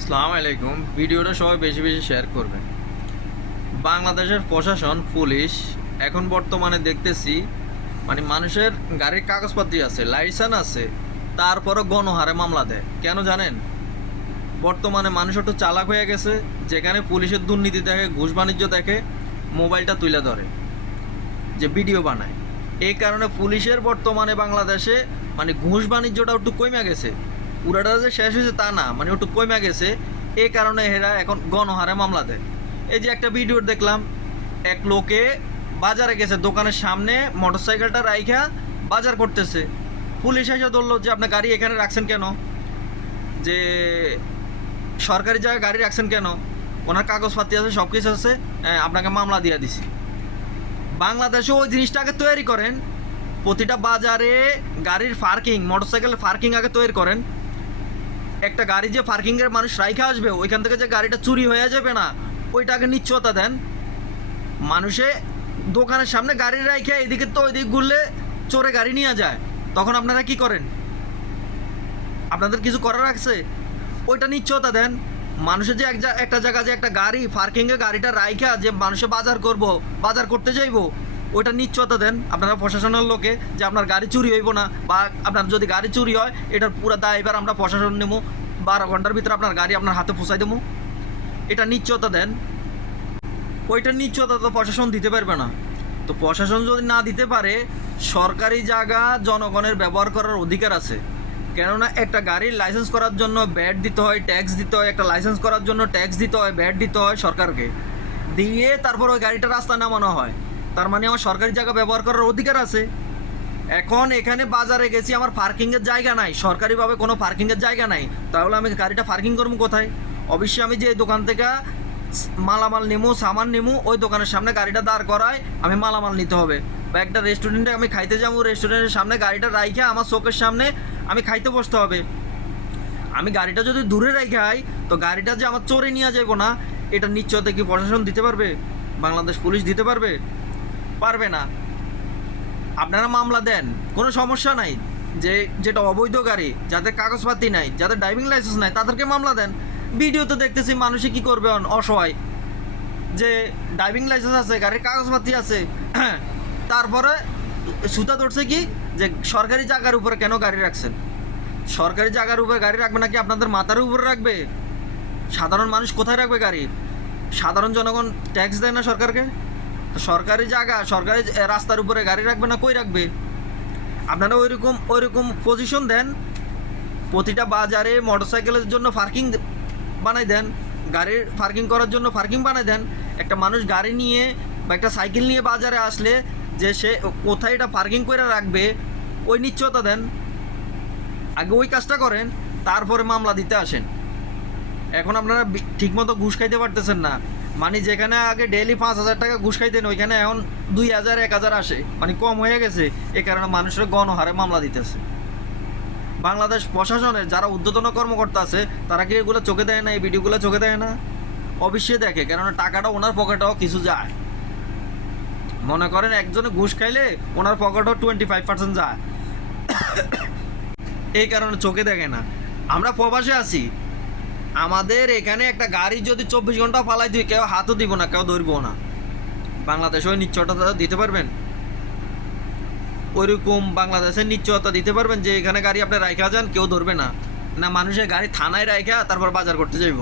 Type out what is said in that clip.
আসসালামু আলাইকুম। ভিডিওটা সবাই বেশি বেশি শেয়ার করবেন। বাংলাদেশের প্রশাসন পুলিশ এখন বর্তমানে দেখতেছি মানুষের গাড়ির কাগজপত্র আছে, লাইসেন্স আছে, তারপরও গণহারে মামলা দেয়। কেন জানেন? বর্তমানে মানুষ একটু চালাক হয়ে গেছে। যেখানে পুলিশের দুর্নীতি দেখে, ঘুষ বাণিজ্য দেখে, মোবাইলটা তুলে ধরে, যে ভিডিও বানায়। এই কারণে পুলিশের বর্তমানে বাংলাদেশে ঘুষ বাণিজ্যটা একটু কমে গেছে। পুরাটা যে শেষ হয়েছে তা না, একটু কমে গেছে। এই কারণে এরা এখন গণহারে মামলা দেয়। এই যে একটা ভিডিও দেখলাম, এক লোকে বাজারে গেছে, দোকানের সামনে মোটরসাইকেলটা রাইখা বাজার করতেছে। পুলিশ এসে ধরলো যে আপনার গাড়ি এখানে রাখছেন কেন, যে সরকারি জায়গায় গাড়ি রাখছেন কেন, ওনার কাগজপাতি আছে, সব কিছু আছে, আপনাকে মামলা দিয়ে দিছি। বাংলাদেশে ওই জিনিসটা আগে তৈরি করেন। প্রতিটা বাজারে গাড়ির পার্কিং, মোটরসাইকেলের পার্কিং আগে তৈরি করেন। একটা গাড়ি যে পার্কিংয়ের মানুষ রাইখা আসবে, ওইখান থেকে যে গাড়িটা চুরি হয়ে যাবে না, ওইটা আগে নিশ্চয়তা দেন। মানুষে দোকানের সামনে গাড়ি রাইখা এদিকে তো ওইদিক ঘুরলে চোরে গাড়ি নিয়ে যায়, তখন আপনারা কি করেন? আপনাদের কিছু করার আছে? ওইটা নিশ্চয়তা দেন। মানুষের যে একটা জায়গা যে একটা গাড়ি পার্কিংয়ে গাড়িটা রাইখা যে মানুষে বাজার করতে যাইবো, ওইটা নিশ্চয়তা দেন আপনারা প্রশাসনের লোকে, যে আপনার গাড়ি চুরি হইব না, বা আপনার যদি গাড়ি চুরি হয় এটার পুরো দায় এবার আমরা প্রশাসন নেবো, 12 ঘন্টার ভিতরে আপনার গাড়ি আপনার হাতে পৌঁছাই দেবো। এটা নিশ্চয়তা দেন। ওইটার নিশ্চয়তা তো প্রশাসন দিতে পারবে না। তো প্রশাসন যদি না দিতে পারে, সরকারি জায়গা জনগণের ব্যবহার করার অধিকার আছে। কেননা একটা গাড়ির লাইসেন্স করার জন্য ব্যাট দিতে হয়, ট্যাক্স দিতে হয়। একটা লাইসেন্স করার জন্য ট্যাক্স দিতে হয়, ব্যাট দিতে হয় সরকারকে, দিয়ে তারপর ওই গাড়িটা রাস্তায় নামানো হয়। তার মানে আমার সরকারি জায়গা ব্যবহার করার অধিকার আছে। এখন এখানে বাজারে গেছি, আমার পার্কিংয়ের জায়গা নাই, সরকারিভাবে কোনো পার্কিংয়ের জায়গা নাই, তাহলে আমি গাড়িটা পার্কিং করবো কোথায়? অবশ্যই আমি যে দোকান থেকে মালামাল নেবো, সামান নেবো, ওই দোকানের সামনে গাড়িটা দাঁড় করায় আমি মালামাল নিতে হবে। বা একটা রেস্টুরেন্টে আমি খাইতে যাবো, রেস্টুরেন্টের সামনে গাড়িটা রাইখে আমার চোখের সামনে আমি খাইতে বসতে হবে। আমি গাড়িটা যদি দূরে রাখাই, তো গাড়িটা যে আমার চোরে নিয়ে যাবো না, এটা নিশ্চয়তা কি প্রশাসন দিতে পারবে? বাংলাদেশ পুলিশ দিতে পারবে? পারবে না। আপনারা মামলা দেন, কোনো সমস্যা নাই। যেটা অবৈধ গাড়ি, যাদের কাগজপাতি নাই, যাদের ড্রাইভিং লাইসেন্স নাই, তাদেরকে মামলা দেন। ভিডিও তো দেখতেছি মানুষে কি করবে, অসহায়, যে ড্রাইভিং লাইসেন্স আছে, গাড়ির কাগজপাতি আছে, তারপরে সুতা ধরছে কি, যে সরকারি জায়গার উপরে কেন গাড়ি রাখছেন? সরকারি জায়গার উপরে গাড়ি রাখবে নাকি আপনাদের মাথার উপরে রাখবে? সাধারণ মানুষ কোথায় রাখবে গাড়ি? সাধারণ জনগণ ট্যাক্স দেয় না সরকারকে? তো সরকারি জায়গা, সরকারি রাস্তার উপরে গাড়ি রাখবে না, কই রাখবে? আপনারা ওইরকম পজিশন দেন। প্রতিটা বাজারে মোটরসাইকেলের জন্য পার্কিং বানাই দেন, গাড়ির পার্কিং করার জন্য পার্কিং বানাই দেন। একটা মানুষ গাড়ি নিয়ে বা একটা সাইকেল নিয়ে বাজারে আসলে যে সে কোথায় এটা পার্কিং করে রাখবে, ওই নিশ্চয়তা দেন। আগে ওই কাজটা করেন, তারপরে মামলা দিতে আসেন। এখন আপনারা ঠিকমতো ঘুষ খাইতে পারতেছেন না। যেখানে আগে ডেইলি 5,000 টাকা ঘুষ খাইতেন, ওইখানে এখন 2,000 1,000 আসে, কম হয়ে গেছে। এ কারণে মানুষের গণহারে মামলা দিতেছে। বাংলাদেশ প্রশাসনের যারা ঊর্ধ্বতন কর্মকর্তা আছে, তারা কি এগুলো চোখে দেয় না? এই ভিডিওগুলো চোখে দেয় না? অবশ্যই দেখে, কেননা টাকাটা ওনার পকেটেও কিছু যায়। মনে করেন একজনে ঘুষ খাইলে ওনার পকেটেও 25% যায়। এই কারণে চোখে দেখে না। আমরা প্রবাসে আছি, আমাদের এখানে একটা গাড়ি যদি 24 ঘন্টা পালাই দিই, কেউ হাতও দিব না, কেউ ধরবো না। বাংলাদেশে ওই নিশ্চয়তা দিতে পারবেন? ওইরকম বাংলাদেশের নিশ্চয়তা দিতে পারবেন যে এখানে গাড়ি আপনি রাইখা যান, কেউ ধরবে না? না মানুষের গাড়ি থানায় রাইখা তারপর বাজার করতে যাইব?